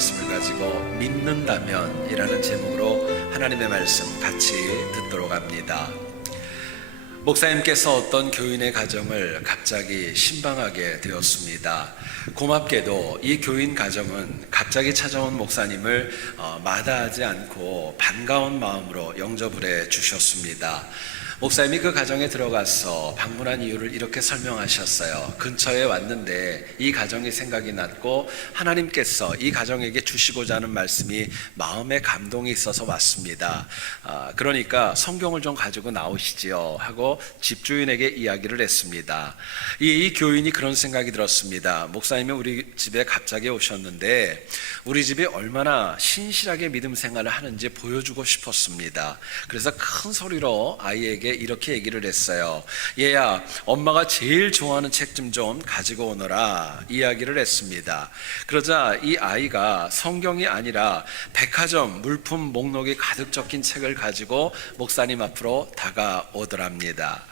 말씀을 가지고 믿는다면 이라는 제목으로 하나님의 말씀 같이 듣도록 합니다. 목사님께서 어떤 교인의 가정을 갑자기 신방하게 되었습니다. 고맙게도 이 교인 가정은 갑자기 찾아온 목사님을 마다하지 않고 반가운 마음으로 영접을 해 주셨습니다. 목사님이 그 가정에 들어가서 방문한 이유를 이렇게 설명하셨어요. 근처에 왔는데 이 가정이 생각이 났고 하나님께서 이 가정에게 주시고자 하는 말씀이 마음에 감동이 있어서 왔습니다. 그러니까 성경을 좀 가지고 나오시지요 하고 집주인에게 이야기를 했습니다. 이 교인이 그런 생각이 들었습니다. 목사님이 우리 집에 갑자기 오셨는데 우리 집이 얼마나 신실하게 믿음 생활을 하는지 보여주고 싶었습니다. 그래서 큰 소리로 아이에게 이렇게 얘기를 했어요. 얘야, 엄마가 제일 좋아하는 책 좀 가지고 오너라 이야기를 했습니다. 그러자 이 아이가 성경이 아니라 백화점 물품 목록이 가득 적힌 책을 가지고 목사님 앞으로 다가오더랍니다.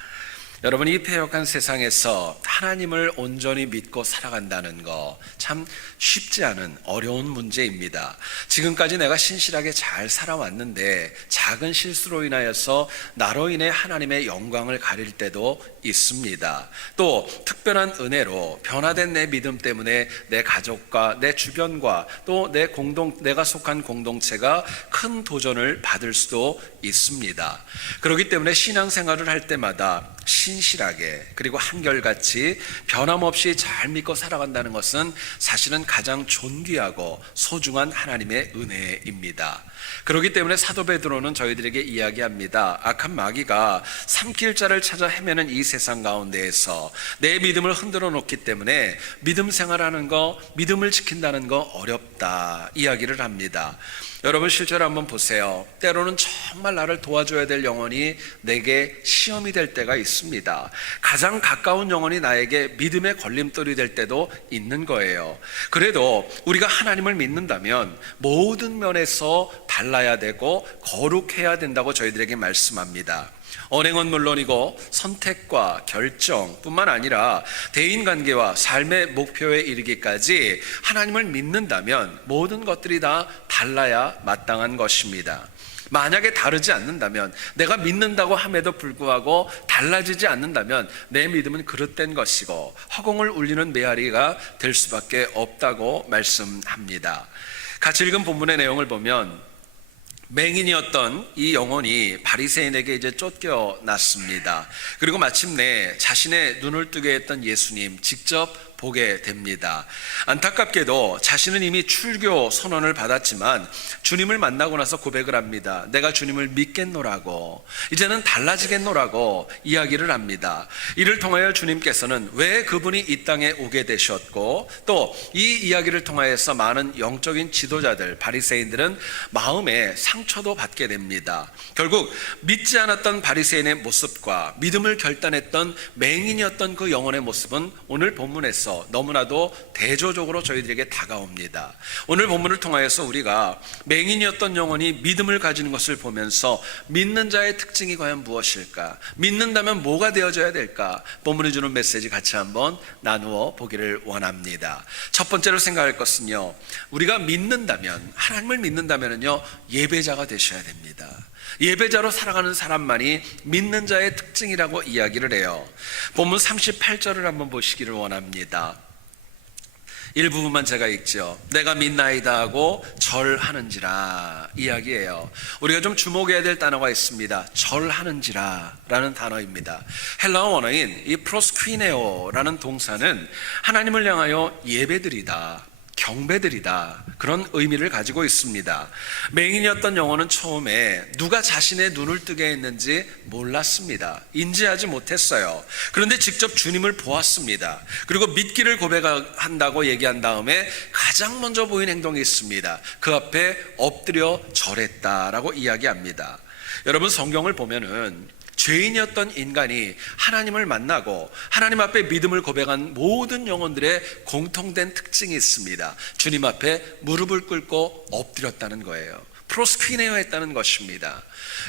여러분, 이 패역한 세상에서 하나님을 온전히 믿고 살아간다는 거 참 쉽지 않은 어려운 문제입니다. 지금까지 내가 신실하게 잘 살아왔는데 작은 실수로 인하여서 나로 인해 하나님의 영광을 가릴 때도 있습니다. 또 특별한 은혜로 변화된 내 믿음 때문에 내 가족과 내 주변과 또 내가 속한 공동체가 큰 도전을 받을 수도 있습니다. 그렇기 때문에 신앙생활을 할 때마다 신실하게 그리고 한결같이 변함없이 잘 믿고 살아간다는 것은 사실은 가장 존귀하고 소중한 하나님의 은혜입니다. 그렇기 때문에 사도 베드로는 저희들에게 이야기합니다. 악한 마귀가 삼킬 자를 찾아 헤매는 이 세상 가운데에서 내 믿음을 흔들어 놓기 때문에 믿음 생활하는 거, 믿음을 지킨다는 거 어렵다 이야기를 합니다. 여러분, 실제로 한번 보세요. 때로는 정말 나를 도와줘야 될 영혼이 내게 시험이 될 때가 있습니다. 가장 가까운 영혼이 나에게 믿음의 걸림돌이 될 때도 있는 거예요. 그래도 우리가 하나님을 믿는다면 모든 면에서 달라야 되고 거룩해야 된다고 저희들에게 말씀합니다. 언행은 물론이고 선택과 결정뿐만 아니라 대인관계와 삶의 목표에 이르기까지 하나님을 믿는다면 모든 것들이 다 달라야 마땅한 것입니다. 만약에 다르지 않는다면, 내가 믿는다고 함에도 불구하고 달라지지 않는다면 내 믿음은 그릇된 것이고 허공을 울리는 메아리가 될 수밖에 없다고 말씀합니다. 같이 읽은 본문의 내용을 보면 맹인이었던 이 영혼이 바리새인에게 이제 쫓겨났습니다. 그리고 마침내 자신의 눈을 뜨게 했던 예수님 직접 보게 됩니다. 안타깝게도 자신은 이미 출교 선언을 받았지만 주님을 만나고 나서 고백을 합니다. 내가 주님을 믿겠노라고, 이제는 달라지겠노라고 이야기를 합니다. 이를 통하여 주님께서는 왜 그분이 이 땅에 오게 되셨고 또 이 이야기를 통하여서 많은 영적인 지도자들, 바리새인들은 마음에 상처도 받게 됩니다. 결국 믿지 않았던 바리새인의 모습과 믿음을 결단했던 맹인이었던 그 영혼의 모습은 오늘 본문에서 너무나도 대조적으로 저희들에게 다가옵니다. 오늘 본문을 통하여서 우리가 맹인이었던 영혼이 믿음을 가지는 것을 보면서 믿는 자의 특징이 과연 무엇일까? 믿는다면 뭐가 되어져야 될까? 본문이 주는 메시지 같이 한번 나누어 보기를 원합니다. 첫 번째로 생각할 것은요, 우리가 믿는다면, 하나님을 믿는다면요, 예배자가 되셔야 됩니다. 예배자로 살아가는 사람만이 믿는 자의 특징이라고 이야기를 해요. 본문 38절을 한번 보시기를 원합니다. 일부분만 제가 읽죠. 내가 믿나이다 하고 절하는지라 이야기해요. 우리가 좀 주목해야 될 단어가 있습니다. 절하는지라 라는 단어입니다. 헬라어 원어인 이 프로스퀴네오라는 동사는 하나님을 향하여 예배드리다, 경배드리다, 그런 의미를 가지고 있습니다. 맹인이었던 영혼은 처음에 누가 자신의 눈을 뜨게 했는지 몰랐습니다. 인지하지 못했어요. 그런데 직접 주님을 보았습니다. 그리고 믿기를 고백한다고 얘기한 다음에 가장 먼저 보인 행동이 있습니다. 그 앞에 엎드려 절했다라고 이야기합니다. 여러분, 성경을 보면은 죄인이었던 인간이 하나님을 만나고 하나님 앞에 믿음을 고백한 모든 영혼들의 공통된 특징이 있습니다. 주님 앞에 무릎을 꿇고 엎드렸다는 거예요. 프로스퀴네어했다는 것입니다.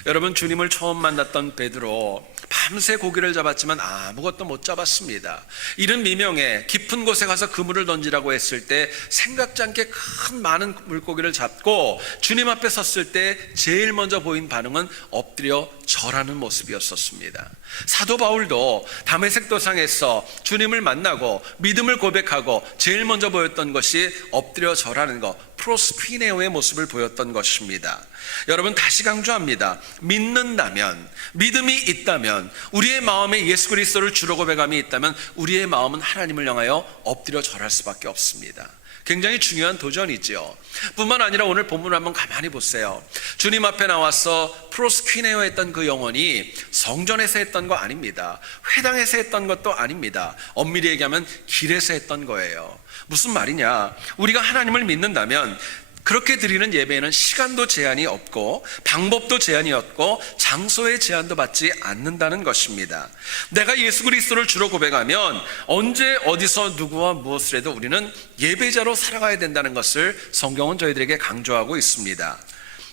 여러분, 주님을 처음 만났던 베드로 밤새 고기를 잡았지만 아무것도 못 잡았습니다. 이른 미명에 깊은 곳에 가서 그물을 던지라고 했을 때 생각지 않게 큰 많은 물고기를 잡고 주님 앞에 섰을 때 제일 먼저 보인 반응은 엎드려 절하는 모습이었었습니다. 사도 바울도 다메섹 도상에서 주님을 만나고 믿음을 고백하고 제일 먼저 보였던 것이 엎드려 절하는 것, 프로스퀴네오의 모습을 보였던 것입니다. 여러분, 다시 강조합니다. 믿는다면, 믿음이 있다면, 우리의 마음에 예수 그리스도를 주로 고백함이 있다면 우리의 마음은 하나님을 향하여 엎드려 절할 수밖에 없습니다. 굉장히 중요한 도전이지요. 뿐만 아니라 오늘 본문을 한번 가만히 보세요. 주님 앞에 나와서 프로스퀴네오 했던 그 영혼이 성전에서 했던 거 아닙니다. 회당에서 했던 것도 아닙니다. 엄밀히 얘기하면 길에서 했던 거예요. 무슨 말이냐? 우리가 하나님을 믿는다면 그렇게 드리는 예배에는 시간도 제한이 없고 방법도 제한이 없고 장소의 제한도 받지 않는다는 것입니다. 내가 예수 그리스도를 주로 고백하면 언제 어디서 누구와 무엇을 해도 우리는 예배자로 살아가야 된다는 것을 성경은 저희들에게 강조하고 있습니다.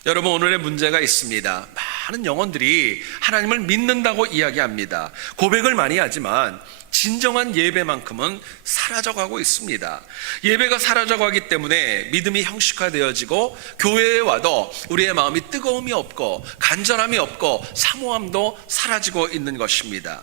여러분, 오늘의 문제가 있습니다. 많은 영혼들이 하나님을 믿는다고 이야기합니다. 고백을 많이 하지만 진정한 예배만큼은 사라져가고 있습니다. 예배가 사라져가기 때문에 믿음이 형식화되어지고 교회에 와도 우리의 마음이 뜨거움이 없고 간절함이 없고 사모함도 사라지고 있는 것입니다.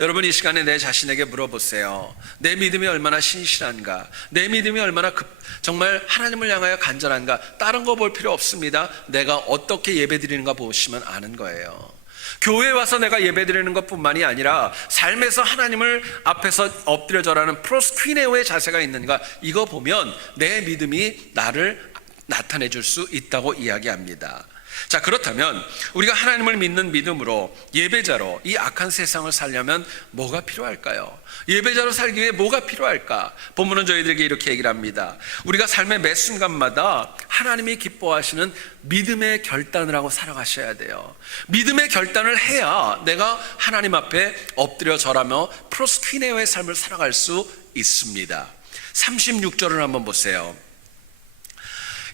여러분, 이 시간에 내 자신에게 물어보세요. 내 믿음이 얼마나 신실한가? 내 믿음이 얼마나 정말 하나님을 향하여 간절한가? 다른 거 볼 필요 없습니다. 내가 어떻게 예배드리는가 보시면 아는 거예요. 교회에 와서 내가 예배드리는 것뿐만이 아니라 삶에서 하나님을 앞에서 엎드려 절하는 프로스퀴네오의 자세가 있는가, 이거 보면 내 믿음이 나를 나타내 줄 수 있다고 이야기합니다. 자, 그렇다면 우리가 하나님을 믿는 믿음으로 예배자로 이 악한 세상을 살려면 뭐가 필요할까요? 예배자로 살기 위해 뭐가 필요할까? 본문은 저희들에게 이렇게 얘기를 합니다. 우리가 삶의 매 순간마다 하나님이 기뻐하시는 믿음의 결단을 하고 살아가셔야 돼요. 믿음의 결단을 해야 내가 하나님 앞에 엎드려 절하며 프로스퀴네오의 삶을 살아갈 수 있습니다. 36절을 한번 보세요.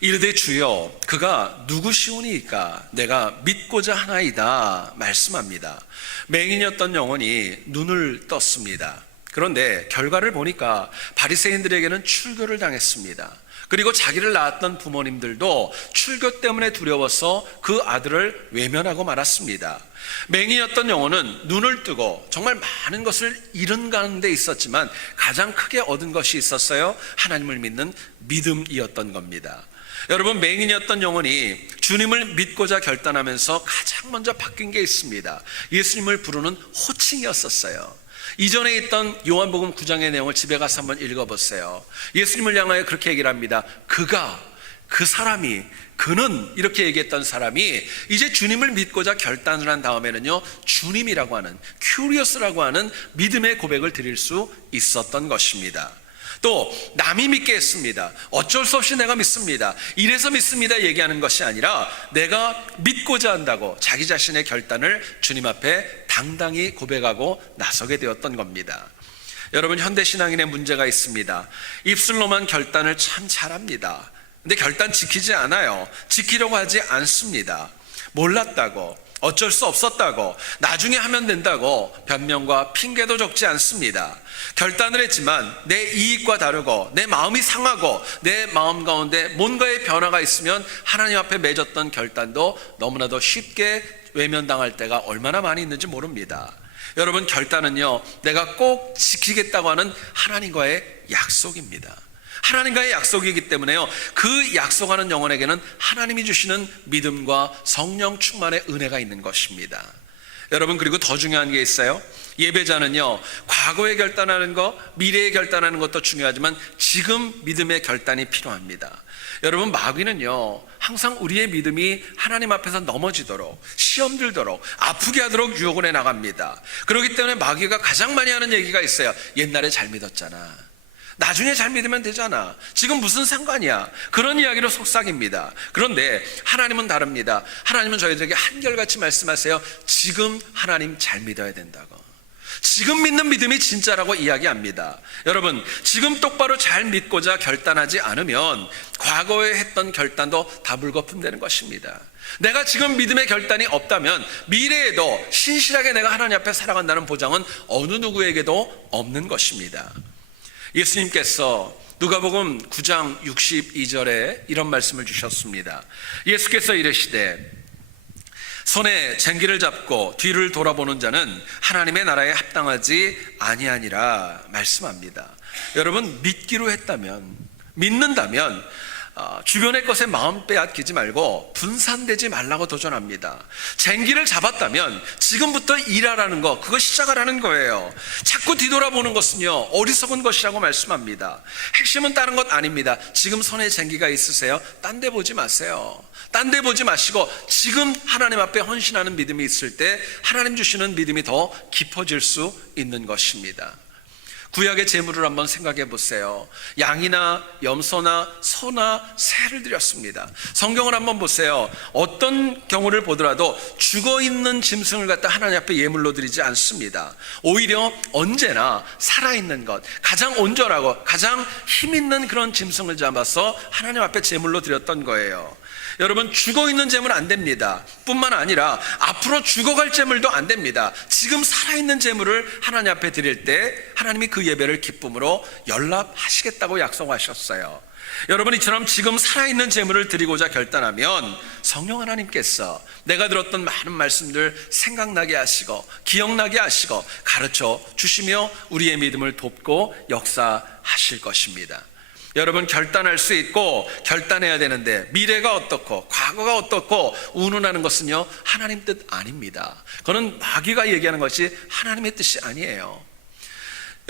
이르되 주여, 그가 누구시오니이까 내가 믿고자 하나이다 말씀합니다. 맹인이었던 영혼이 눈을 떴습니다. 그런데 결과를 보니까 바리새인들에게는 출교를 당했습니다. 그리고 자기를 낳았던 부모님들도 출교 때문에 두려워서 그 아들을 외면하고 말았습니다. 맹인이었던 영혼은 눈을 뜨고 정말 많은 것을 잃은 가운데 있었지만 가장 크게 얻은 것이 있었어요. 하나님을 믿는 믿음이었던 겁니다. 여러분, 맹인이었던 영혼이 주님을 믿고자 결단하면서 가장 먼저 바뀐 게 있습니다. 예수님을 부르는 호칭이었었어요. 이전에 있던 요한복음 9장의 내용을 집에 가서 한번 읽어보세요. 예수님을 향하여 그렇게 얘기를 합니다. 그가, 그 사람이, 그는, 이렇게 얘기했던 사람이 이제 주님을 믿고자 결단을 한 다음에는요, 주님이라고 하는, 큐리어스라고 하는 믿음의 고백을 드릴 수 있었던 것입니다. 또 남이 믿게 했습니다. 어쩔 수 없이 내가 믿습니다. 이래서 믿습니다 얘기하는 것이 아니라 내가 믿고자 한다고 자기 자신의 결단을 주님 앞에 당당히 고백하고 나서게 되었던 겁니다. 여러분, 현대신앙인의 문제가 있습니다. 입술로만 결단을 참 잘합니다. 근데 결단 지키지 않아요. 지키려고 하지 않습니다. 몰랐다고, 어쩔 수 없었다고, 나중에 하면 된다고 변명과 핑계도 적지 않습니다. 결단을 했지만 내 이익과 다르고 내 마음이 상하고 내 마음 가운데 뭔가의 변화가 있으면 하나님 앞에 맺었던 결단도 너무나도 쉽게 외면당할 때가 얼마나 많이 있는지 모릅니다. 여러분, 결단은요, 내가 꼭 지키겠다고 하는 하나님과의 약속입니다. 하나님과의 약속이기 때문에요, 그 약속하는 영혼에게는 하나님이 주시는 믿음과 성령 충만의 은혜가 있는 것입니다. 여러분, 그리고 더 중요한 게 있어요. 예배자는요, 과거에 결단하는 것, 미래에 결단하는 것도 중요하지만 지금 믿음의 결단이 필요합니다. 여러분, 마귀는요, 항상 우리의 믿음이 하나님 앞에서 넘어지도록, 시험 들도록, 아프게 하도록 유혹을 해나갑니다. 그렇기 때문에 마귀가 가장 많이 하는 얘기가 있어요. 옛날에 잘 믿었잖아, 나중에 잘 믿으면 되잖아, 지금 무슨 상관이야, 그런 이야기로 속삭입니다. 그런데 하나님은 다릅니다. 하나님은 저희들에게 한결같이 말씀하세요. 지금 하나님 잘 믿어야 된다고. 지금 믿는 믿음이 진짜라고 이야기합니다. 여러분, 지금 똑바로 잘 믿고자 결단하지 않으면 과거에 했던 결단도 다 물거품되는 것입니다. 내가 지금 믿음의 결단이 없다면 미래에도 신실하게 내가 하나님 앞에 살아간다는 보장은 어느 누구에게도 없는 것입니다. 예수님께서 누가복음 9장 62절에 이런 말씀을 주셨습니다. 예수께서 이르시되 손에 쟁기를 잡고 뒤를 돌아보는 자는 하나님의 나라에 합당하지 아니하니라 말씀합니다. 여러분, 믿기로 했다면, 믿는다면 주변의 것에 마음 빼앗기지 말고 분산되지 말라고 도전합니다. 쟁기를 잡았다면 지금부터 일하라는 거, 그거 시작하라는 거예요. 자꾸 뒤돌아보는 것은요, 어리석은 것이라고 말씀합니다. 핵심은 다른 것 아닙니다. 지금 손에 쟁기가 있으세요? 딴 데 보지 마세요. 딴 데 보지 마시고 지금 하나님 앞에 헌신하는 믿음이 있을 때 하나님 주시는 믿음이 더 깊어질 수 있는 것입니다. 구약의 제물을 한번 생각해 보세요. 양이나 염소나 소나 새를 드렸습니다. 성경을 한번 보세요. 어떤 경우를 보더라도 죽어있는 짐승을 갖다 하나님 앞에 예물로 드리지 않습니다. 오히려 언제나 살아있는 것, 가장 온전하고 가장 힘있는 그런 짐승을 잡아서 하나님 앞에 제물로 드렸던 거예요. 여러분, 죽어있는 제물 안 됩니다. 뿐만 아니라 앞으로 죽어갈 제물도 안 됩니다. 지금 살아있는 제물을 하나님 앞에 드릴 때 하나님이 그 예배를 기쁨으로 연락하시겠다고 약속하셨어요. 여러분, 이처럼 지금 살아있는 제물을 드리고자 결단하면 성령 하나님께서 내가 들었던 많은 말씀들 생각나게 하시고 기억나게 하시고 가르쳐 주시며 우리의 믿음을 돕고 역사하실 것입니다. 여러분, 결단할 수 있고 결단해야 되는데 미래가 어떻고 과거가 어떻고 운운하는 것은요, 하나님 뜻 아닙니다. 그건 마귀가 얘기하는 것이 하나님의 뜻이 아니에요.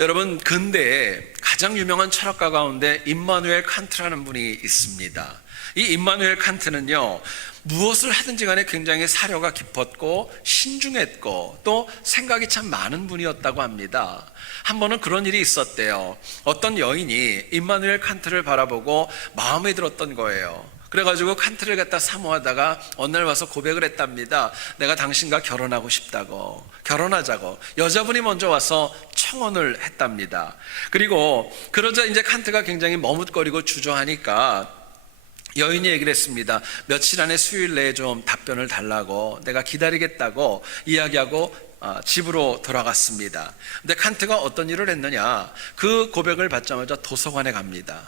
여러분, 근대에 가장 유명한 철학가 가운데 임마누엘 칸트라는 분이 있습니다. 이 임마누엘 칸트는요, 무엇을 하든지 간에 굉장히 사려가 깊었고 신중했고 또 생각이 참 많은 분이었다고 합니다. 한 번은 그런 일이 있었대요. 어떤 여인이 임마누엘 칸트를 바라보고 마음에 들었던 거예요. 그래가지고 칸트를 갖다 사모하다가 어느 날 와서 고백을 했답니다. 내가 당신과 결혼하고 싶다고, 결혼하자고. 여자분이 먼저 와서 청혼을 했답니다. 그리고 그러자 이제 칸트가 굉장히 머뭇거리고 주저하니까 여인이 얘기를 했습니다. 며칠 안에 수요일 내에 좀 답변을 달라고, 내가 기다리겠다고 이야기하고 집으로 돌아갔습니다. 근데 칸트가 어떤 일을 했느냐, 그 고백을 받자마자 도서관에 갑니다.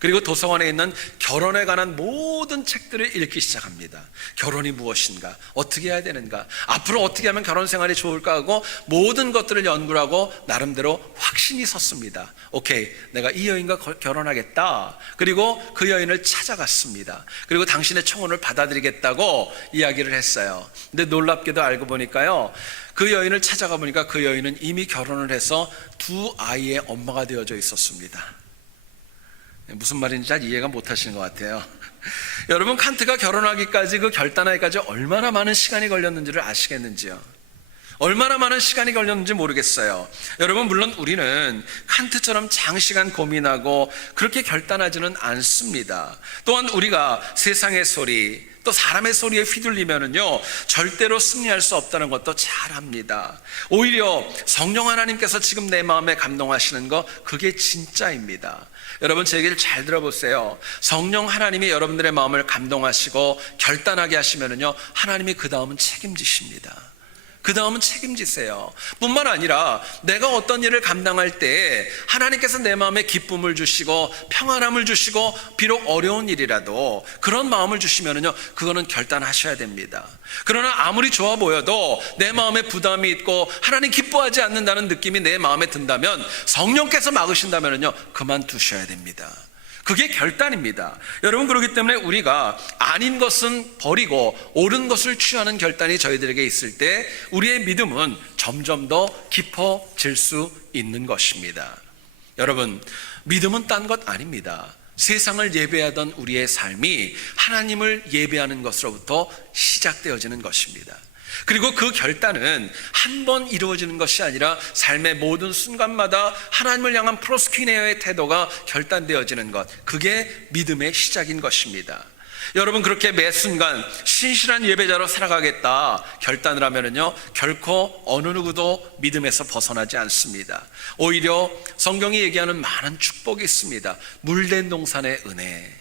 그리고 도서관에 있는 결혼에 관한 모든 책들을 읽기 시작합니다. 결혼이 무엇인가, 어떻게 해야 되는가, 앞으로 어떻게 하면 결혼 생활이 좋을까 하고 모든 것들을 연구를 하고 나름대로 확신이 섰습니다. 오케이, 내가 이 여인과 결혼하겠다. 그리고 그 여인을 찾아갔습니다. 그리고 당신의 청혼을 받아들이겠다고 이야기를 했어요. 근데 놀랍게도 알고 보니까요, 그 여인을 찾아가 보니까 그 여인은 이미 결혼을 해서 두 아이의 엄마가 되어져 있었습니다. 무슨 말인지 잘 이해가 못 하시는 것 같아요. 여러분, 칸트가 결혼하기까지, 그 결단하기까지 얼마나 많은 시간이 걸렸는지를 아시겠는지요? 얼마나 많은 시간이 걸렸는지 모르겠어요. 여러분, 물론 우리는 칸트처럼 장시간 고민하고 그렇게 결단하지는 않습니다. 또한 우리가 세상의 소리, 또 사람의 소리에 휘둘리면은요, 절대로 승리할 수 없다는 것도 잘 압니다. 오히려 성령 하나님께서 지금 내 마음에 감동하시는 거, 그게 진짜입니다. 여러분, 제 얘기를 잘 들어보세요. 성령 하나님이 여러분들의 마음을 감동하시고 결단하게 하시면은요, 하나님이 그 다음은 책임지십니다. 그 다음은 책임지세요. 뿐만 아니라 내가 어떤 일을 감당할 때 하나님께서 내 마음에 기쁨을 주시고 평안함을 주시고 비록 어려운 일이라도 그런 마음을 주시면은요, 그거는 결단하셔야 됩니다. 그러나 아무리 좋아 보여도 내 마음에 부담이 있고 하나님 기뻐하지 않는다는 느낌이 내 마음에 든다면, 성령께서 막으신다면은요, 그만두셔야 됩니다. 그게 결단입니다. 여러분, 그렇기 때문에 우리가 아닌 것은 버리고 옳은 것을 취하는 결단이 저희들에게 있을 때 우리의 믿음은 점점 더 깊어질 수 있는 것입니다. 여러분, 믿음은 딴 것 아닙니다. 세상을 예배하던 우리의 삶이 하나님을 예배하는 것으로부터 시작되어지는 것입니다. 그리고 그 결단은 한 번 이루어지는 것이 아니라 삶의 모든 순간마다 하나님을 향한 프로스퀴네어의 태도가 결단되어지는 것, 그게 믿음의 시작인 것입니다. 여러분, 그렇게 매 순간 신실한 예배자로 살아가겠다 결단을 하면은요, 결코 어느 누구도 믿음에서 벗어나지 않습니다. 오히려 성경이 얘기하는 많은 축복이 있습니다. 물된 동산의 은혜,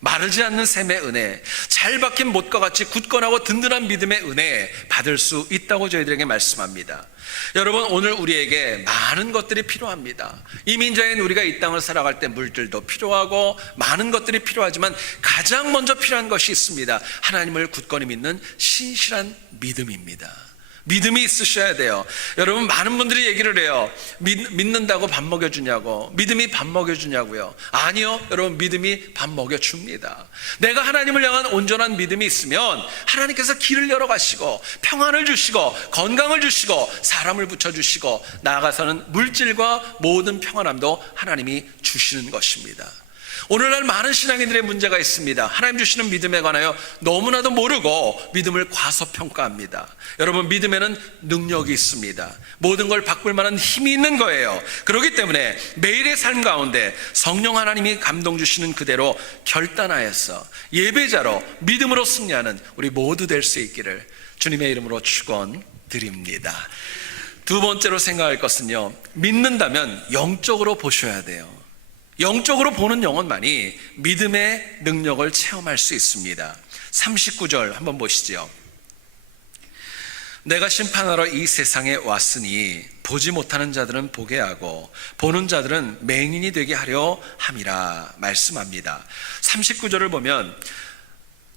마르지 않는 샘의 은혜, 잘 박힌 못과 같이 굳건하고 든든한 믿음의 은혜 받을 수 있다고 저희들에게 말씀합니다. 여러분, 오늘 우리에게 많은 것들이 필요합니다. 이민자인 우리가 이 땅을 살아갈 때 물들도 필요하고 많은 것들이 필요하지만 가장 먼저 필요한 것이 있습니다. 하나님을 굳건히 믿는 신실한 믿음입니다. 믿음이 있으셔야 돼요. 여러분, 많은 분들이 얘기를 해요. 믿는다고 밥 먹여주냐고. 믿음이 밥 먹여주냐고요. 아니요, 여러분, 믿음이 밥 먹여줍니다. 내가 하나님을 향한 온전한 믿음이 있으면 하나님께서 길을 열어가시고 평안을 주시고 건강을 주시고 사람을 붙여주시고 나아가서는 물질과 모든 평안함도 하나님이 주시는 것입니다. 오늘날 많은 신앙인들의 문제가 있습니다. 하나님 주시는 믿음에 관하여 너무나도 모르고 믿음을 과소평가합니다. 여러분, 믿음에는 능력이 있습니다. 모든 걸 바꿀 만한 힘이 있는 거예요. 그렇기 때문에 매일의 삶 가운데 성령 하나님이 감동 주시는 그대로 결단하여서 예배자로 믿음으로 승리하는 우리 모두 될 수 있기를 주님의 이름으로 축원드립니다. 두 번째로 생각할 것은요, 믿는다면 영적으로 보셔야 돼요. 영적으로 보는 영혼만이 믿음의 능력을 체험할 수 있습니다. 39절 한번 보시죠. 내가 심판하러 이 세상에 왔으니 보지 못하는 자들은 보게 하고 보는 자들은 맹인이 되게 하려 함이라 말씀합니다. 39절을 보면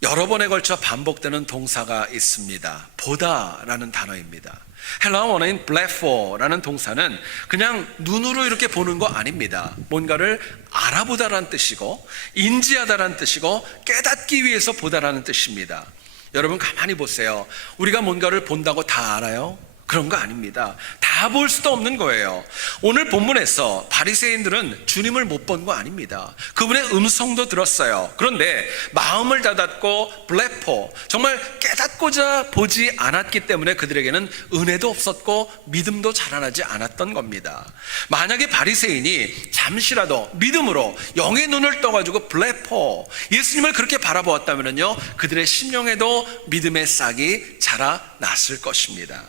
여러 번에 걸쳐 반복되는 동사가 있습니다. 보다라는 단어입니다. 헬라어 원어인 블레포라는 동사는 그냥 눈으로 이렇게 보는 거 아닙니다. 뭔가를 알아보다라는 뜻이고 인지하다라는 뜻이고 깨닫기 위해서 보다라는 뜻입니다. 여러분, 가만히 보세요. 우리가 뭔가를 본다고 다 알아요? 그런 거 아닙니다. 다 볼 수도 없는 거예요. 오늘 본문에서 바리새인들은 주님을 못 본 거 아닙니다. 그분의 음성도 들었어요. 그런데 마음을 닫았고 블레포, 정말 깨닫고자 보지 않았기 때문에 그들에게는 은혜도 없었고 믿음도 자라나지 않았던 겁니다. 만약에 바리새인이 잠시라도 믿음으로 영의 눈을 떠가지고 블레포, 예수님을 그렇게 바라보았다면요, 그들의 심령에도 믿음의 싹이 자라났을 것입니다.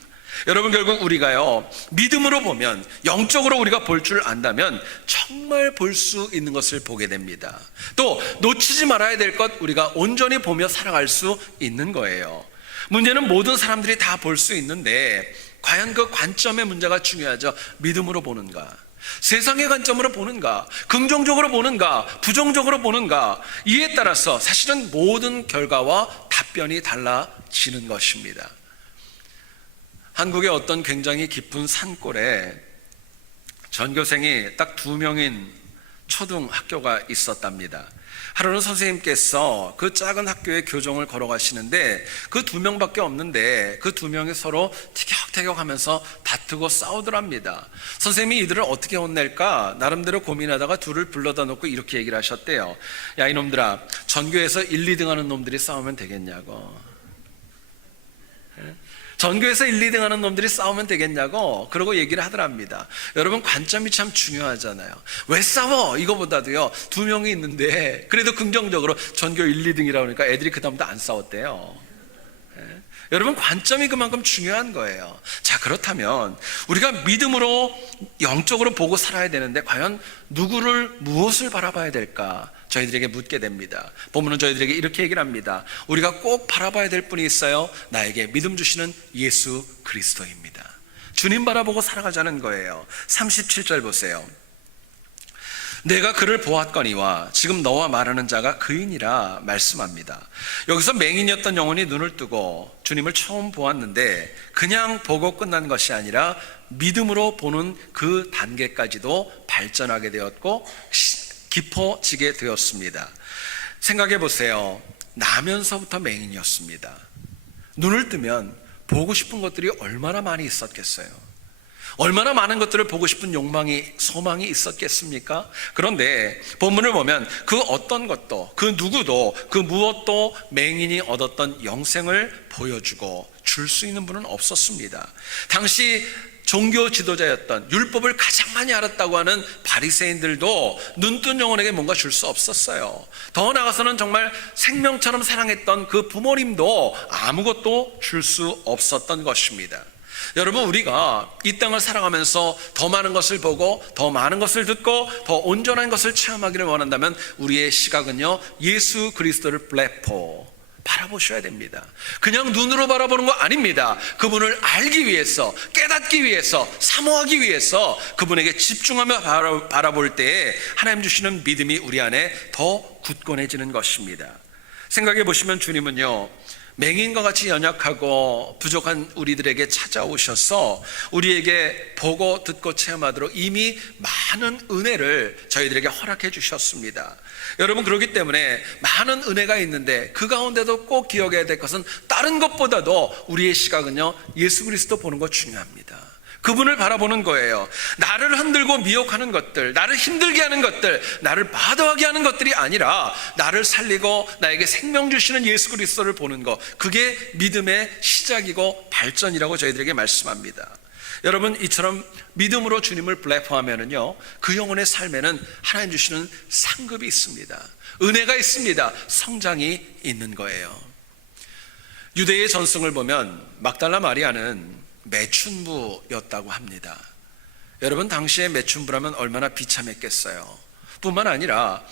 여러분, 결국 우리가요, 믿음으로 보면, 영적으로 우리가 볼 줄 안다면 정말 볼 수 있는 것을 보게 됩니다. 또 놓치지 말아야 될 것, 우리가 온전히 보며 살아갈 수 있는 거예요. 문제는 모든 사람들이 다 볼 수 있는데 과연 그 관점의 문제가 중요하죠. 믿음으로 보는가, 세상의 관점으로 보는가, 긍정적으로 보는가, 부정적으로 보는가, 이에 따라서 사실은 모든 결과와 답변이 달라지는 것입니다. 한국의 어떤 굉장히 깊은 산골에 전교생이 딱 2명인 초등학교가 있었답니다. 하루는 선생님께서 그 작은 학교에 교정을 걸어가시는데 그 2명밖에 없는데 그 2명이 서로 티격태격하면서 다투고 싸우더랍니다. 선생님이 이들을 어떻게 혼낼까 나름대로 고민하다가 둘을 불러다 놓고 이렇게 얘기를 하셨대요. 야, 이놈들아, 전교에서 1, 2등 하는 놈들이 싸우면 되겠냐고. 전교에서 1, 2등 하는 놈들이 싸우면 되겠냐고 그러고 얘기를 하더랍니다. 여러분, 관점이 참 중요하잖아요. 왜 싸워? 이거보다도요, 2명이 있는데 그래도 긍정적으로 전교 1, 2등이라고 하니까 애들이 그 다음부터 안 싸웠대요. 여러분, 관점이 그만큼 중요한 거예요. 자, 그렇다면 우리가 믿음으로 영적으로 보고 살아야 되는데 과연 누구를, 무엇을 바라봐야 될까? 저희들에게 묻게 됩니다. 본문은 저희들에게 이렇게 얘기를 합니다. 우리가 꼭 바라봐야 될 분이 있어요. 나에게 믿음 주시는 예수 그리스도입니다. 주님 바라보고 살아가자는 거예요. 37절 보세요. 내가 그를 보았거니와 지금 너와 말하는 자가 그이니라 말씀합니다. 여기서 맹인이었던 영혼이 눈을 뜨고 주님을 처음 보았는데 그냥 보고 끝난 것이 아니라 믿음으로 보는 그 단계까지도 발전하게 되었고 깊어지게 되었습니다. 생각해 보세요. 나면서부터 맹인이었습니다. 눈을 뜨면 보고 싶은 것들이 얼마나 많이 있었겠어요. 얼마나 많은 것들을 보고 싶은 욕망이, 소망이 있었겠습니까? 그런데 본문을 보면 그 어떤 것도, 그 누구도, 그 무엇도 맹인이 얻었던 영생을 보여주고 줄 수 있는 분은 없었습니다. 당시 종교 지도자였던, 율법을 가장 많이 알았다고 하는 바리새인들도 눈뜬 영혼에게 뭔가 줄 수 없었어요. 더 나아가서는 정말 생명처럼 사랑했던 그 부모님도 아무것도 줄 수 없었던 것입니다. 여러분, 우리가 이 땅을 살아가면서 더 많은 것을 보고 더 많은 것을 듣고 더 온전한 것을 체험하기를 원한다면 우리의 시각은요, 예수 그리스도를 바라보셔야 됩니다. 그냥 눈으로 바라보는 거 아닙니다. 그분을 알기 위해서, 깨닫기 위해서, 사모하기 위해서 그분에게 집중하며 바라볼 때에 하나님 주시는 믿음이 우리 안에 더 굳건해지는 것입니다. 생각해 보시면 주님은요, 맹인과 같이 연약하고 부족한 우리들에게 찾아오셔서 우리에게 보고 듣고 체험하도록 이미 많은 은혜를 저희들에게 허락해 주셨습니다. 여러분, 그렇기 때문에 많은 은혜가 있는데 그 가운데도 꼭 기억해야 될 것은 다른 것보다도 우리의 시각은요, 예수 그리스도 보는 거 중요합니다. 그분을 바라보는 거예요. 나를 흔들고 미혹하는 것들, 나를 힘들게 하는 것들, 나를 바더하게 하는 것들이 아니라 나를 살리고 나에게 생명 주시는 예수 그리스도를 보는 것, 그게 믿음의 시작이고 발전이라고 저희들에게 말씀합니다. 여러분, 이처럼 믿음으로 주님을 플랫폼하면은요, 그 영혼의 삶에는 하나님 주시는 상급이 있습니다. 은혜가 있습니다. 성장이 있는 거예요. 유대의 전승을 보면 막달라 마리아는 매춘부였다고 합니다. 여러분, 당시에 매춘부라면 얼마나 비참했겠어요. 뿐만 아니라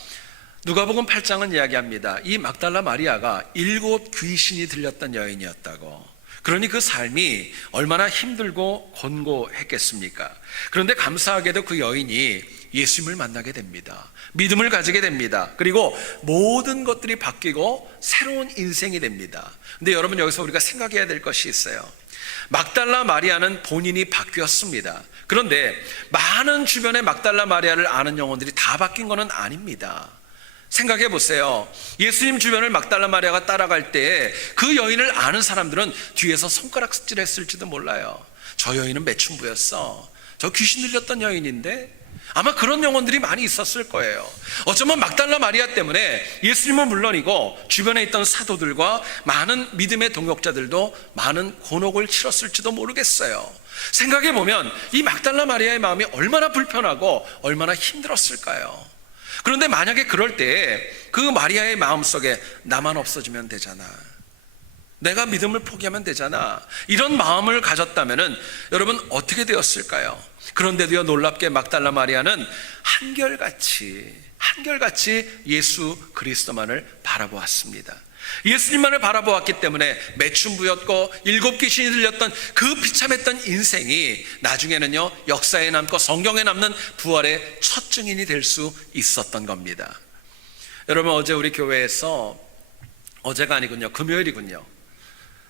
누가복음 8장은 이야기합니다. 이 막달라 마리아가 7 귀신이 들렸던 여인이었다고. 그러니 그 삶이 얼마나 힘들고 곤고했겠습니까? 그런데 감사하게도 그 여인이 예수님을 만나게 됩니다. 믿음을 가지게 됩니다. 그리고 모든 것들이 바뀌고 새로운 인생이 됩니다. 근데 여러분, 여기서 우리가 생각해야 될 것이 있어요. 막달라 마리아는 본인이 바뀌었습니다. 그런데 많은 주변의 막달라 마리아를 아는 영혼들이 다 바뀐 것은 아닙니다. 생각해 보세요. 예수님 주변을 막달라 마리아가 따라갈 때 그 여인을 아는 사람들은 뒤에서 손가락질했을지도 몰라요. 저 여인은 매춘부였어. 저 귀신 들렸던 여인인데, 아마 그런 영혼들이 많이 있었을 거예요. 어쩌면 막달라 마리아 때문에 예수님은 물론이고 주변에 있던 사도들과 많은 믿음의 동역자들도 많은 곤혹을 치렀을지도 모르겠어요. 생각해 보면 이 막달라 마리아의 마음이 얼마나 불편하고 얼마나 힘들었을까요? 그런데 만약에 그럴 때 그 마리아의 마음속에 나만 없어지면 되잖아, 내가 믿음을 포기하면 되잖아, 이런 마음을 가졌다면 여러분 어떻게 되었을까요? 그런데도요, 놀랍게 막달라 마리아는 한결같이 예수 그리스도만을 바라보았습니다. 예수님만을 바라보았기 때문에 매춘부였고 7 귀신이 들렸던 그 비참했던 인생이 나중에는요, 역사에 남고 성경에 남는 부활의 첫 증인이 될 수 있었던 겁니다. 여러분, 어제 우리 교회에서, 어제가 아니군요, 금요일이군요,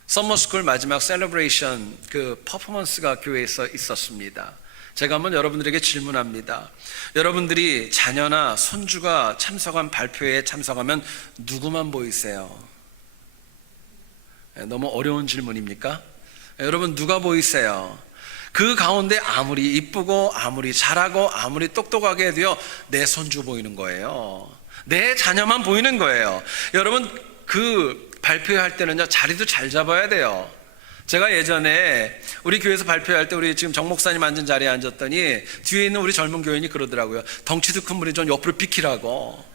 서머스쿨 마지막 셀러브레이션 그 퍼포먼스가 교회에서 있었습니다. 제가 한번 여러분들에게 질문합니다. 여러분들이 자녀나 손주가 참석한 발표회에 참석하면 누구만 보이세요? 너무 어려운 질문입니까? 여러분, 누가 보이세요? 그 가운데 아무리 이쁘고 아무리 잘하고 아무리 똑똑하게 해도요, 내 손주 보이는 거예요. 내 자녀만 보이는 거예요. 여러분, 그 발표할 때는요, 자리도 잘 잡아야 돼요. 제가 예전에 우리 교회에서 발표할 때 우리 지금 정 목사님 앉은 자리에 앉았더니 뒤에 있는 우리 젊은 교인이 그러더라고요. 덩치도 큰 분이 좀 옆으로 비키라고.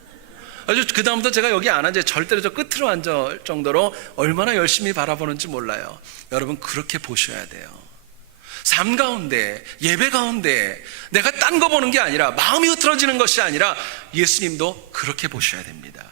아주 그 다음부터 제가 여기 안 앉아요. 절대로 저 끝으로 앉을 정도로 얼마나 열심히 바라보는지 몰라요. 여러분, 그렇게 보셔야 돼요. 삶 가운데, 예배 가운데 내가 딴 거 보는 게 아니라, 마음이 흐트러지는 것이 아니라 예수님도 그렇게 보셔야 됩니다.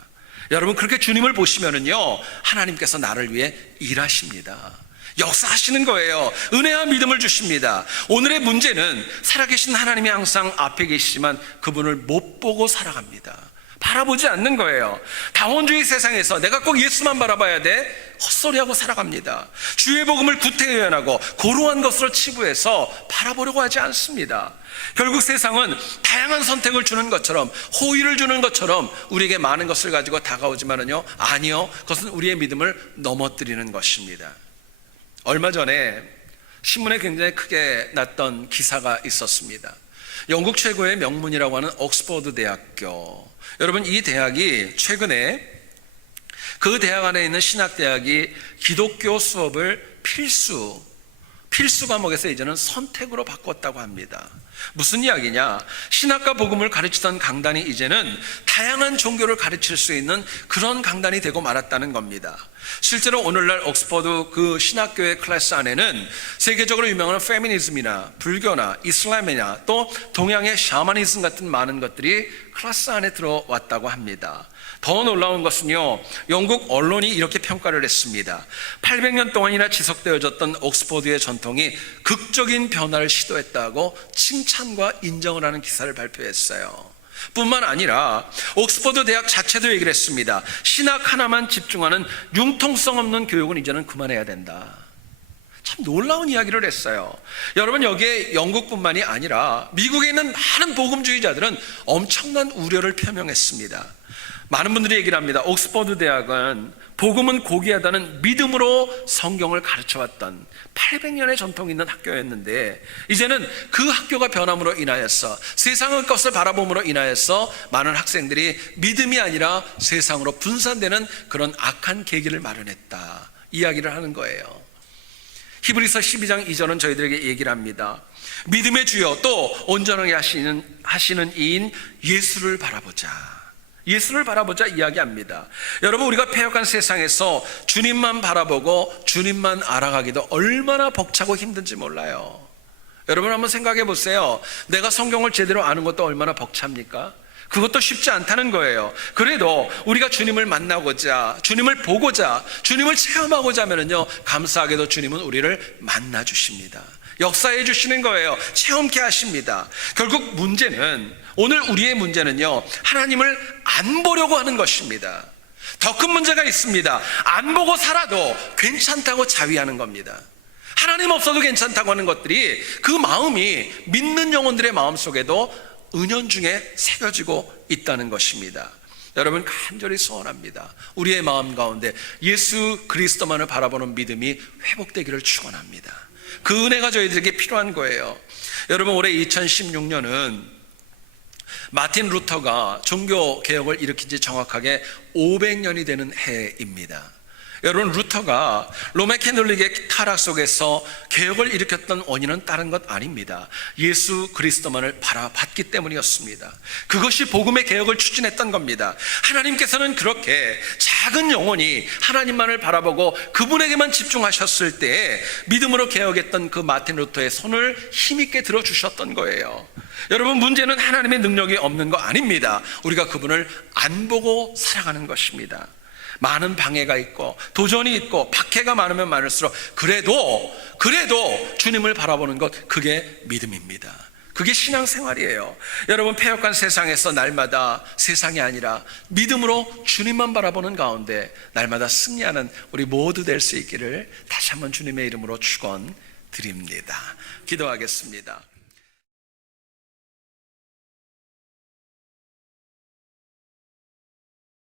여러분, 그렇게 주님을 보시면은요, 하나님께서 나를 위해 일하십니다. 역사하시는 거예요. 은혜와 믿음을 주십니다. 오늘의 문제는 살아계신 하나님이 항상 앞에 계시지만 그분을 못 보고 살아갑니다. 바라보지 않는 거예요. 다원주의 세상에서 내가 꼭 예수만 바라봐야 돼? 헛소리하고 살아갑니다. 주의 복음을 구태의연하고 고루한 것으로 치부해서 바라보려고 하지 않습니다. 결국 세상은 다양한 선택을 주는 것처럼, 호의를 주는 것처럼 우리에게 많은 것을 가지고 다가오지만은요, 아니요, 그것은 우리의 믿음을 넘어뜨리는 것입니다. 얼마 전에 신문에 굉장히 크게 났던 기사가 있었습니다. 영국 최고의 명문이라고 하는 옥스퍼드 대학교. 여러분, 이 대학이 최근에 그 대학 안에 있는 신학대학이 기독교 수업을 필수 필수 과목에서 이제는 선택으로 바꿨다고 합니다. 무슨 이야기냐? 신학과 복음을 가르치던 강단이 이제는 다양한 종교를 가르칠 수 있는 그런 강단이 되고 말았다는 겁니다. 실제로 오늘날 옥스퍼드 그 신학교의 클래스 안에는 세계적으로 유명한 페미니즘이나 불교나 이슬람이나 또 동양의 샤머니즘 같은 많은 것들이 클래스 안에 들어왔다고 합니다. 더 놀라운 것은요, 영국 언론이 이렇게 평가를 했습니다. 800년 동안이나 지속되어졌던 옥스퍼드의 전통이 극적인 변화를 시도했다고 칭찬과 인정을 하는 기사를 발표했어요. 뿐만 아니라 옥스퍼드 대학 자체도 얘기를 했습니다. 신학 하나만 집중하는 융통성 없는 교육은 이제는 그만해야 된다. 참 놀라운 이야기를 했어요. 여러분, 여기에 영국뿐만이 아니라 미국에 있는 많은 복음주의자들은 엄청난 우려를 표명했습니다. 많은 분들이 얘기를 합니다. 옥스퍼드 대학은 복음은 고귀하다는 믿음으로 성경을 가르쳐왔던 800년의 전통이 있는 학교였는데, 이제는 그 학교가 변함으로 인하여서, 세상의 것을 바라봄으로 인하여서 많은 학생들이 믿음이 아니라 세상으로 분산되는 그런 악한 계기를 마련했다, 이야기를 하는 거예요. 히브리서 12장 2절은 저희들에게 얘기를 합니다. 믿음의 주여 또 온전하게 하시는 이인 예수를 바라보자. 예수를 바라보자 이야기합니다. 여러분, 우리가 패역한 세상에서 주님만 바라보고 주님만 알아가기도 얼마나 벅차고 힘든지 몰라요. 여러분, 한번 생각해 보세요. 내가 성경을 제대로 아는 것도 얼마나 벅찹니까? 그것도 쉽지 않다는 거예요. 그래도 우리가 주님을 만나고자, 주님을 보고자, 주님을 체험하고자 하면요, 감사하게도 주님은 우리를 만나 주십니다. 역사해 주시는 거예요. 체험케 하십니다. 결국 문제는, 오늘 우리의 문제는요, 하나님을 안 보려고 하는 것입니다. 더 큰 문제가 있습니다. 안 보고 살아도 괜찮다고 자위하는 겁니다. 하나님 없어도 괜찮다고 하는 것들이, 그 마음이 믿는 영혼들의 마음 속에도 은연중에 새겨지고 있다는 것입니다. 여러분, 간절히 소원합니다. 우리의 마음 가운데 예수 그리스도만을 바라보는 믿음이 회복되기를 축원합니다. 그 은혜가 저희들에게 필요한 거예요. 여러분, 올해 2016년은 마틴 루터가 종교 개혁을 일으킨 지 정확하게 500년이 되는 해입니다. 여러분, 루터가 로마 캐톨릭의 타락 속에서 개혁을 일으켰던 원인은 다른 것 아닙니다. 예수 그리스도만을 바라봤기 때문이었습니다. 그것이 복음의 개혁을 추진했던 겁니다. 하나님께서는 그렇게 작은 영혼이 하나님만을 바라보고 그분에게만 집중하셨을 때 믿음으로 개혁했던 그 마틴 루터의 손을 힘있게 들어주셨던 거예요. 여러분, 문제는 하나님의 능력이 없는 거 아닙니다. 우리가 그분을 안 보고 살아가는 것입니다. 많은 방해가 있고 도전이 있고 박해가 많으면 많을수록 그래도 주님을 바라보는 것, 그게 믿음입니다. 그게 신앙생활이에요. 여러분, 패역한 세상에서 날마다 세상이 아니라 믿음으로 주님만 바라보는 가운데 날마다 승리하는 우리 모두 될 수 있기를 다시 한번 주님의 이름으로 축원드립니다. 기도하겠습니다.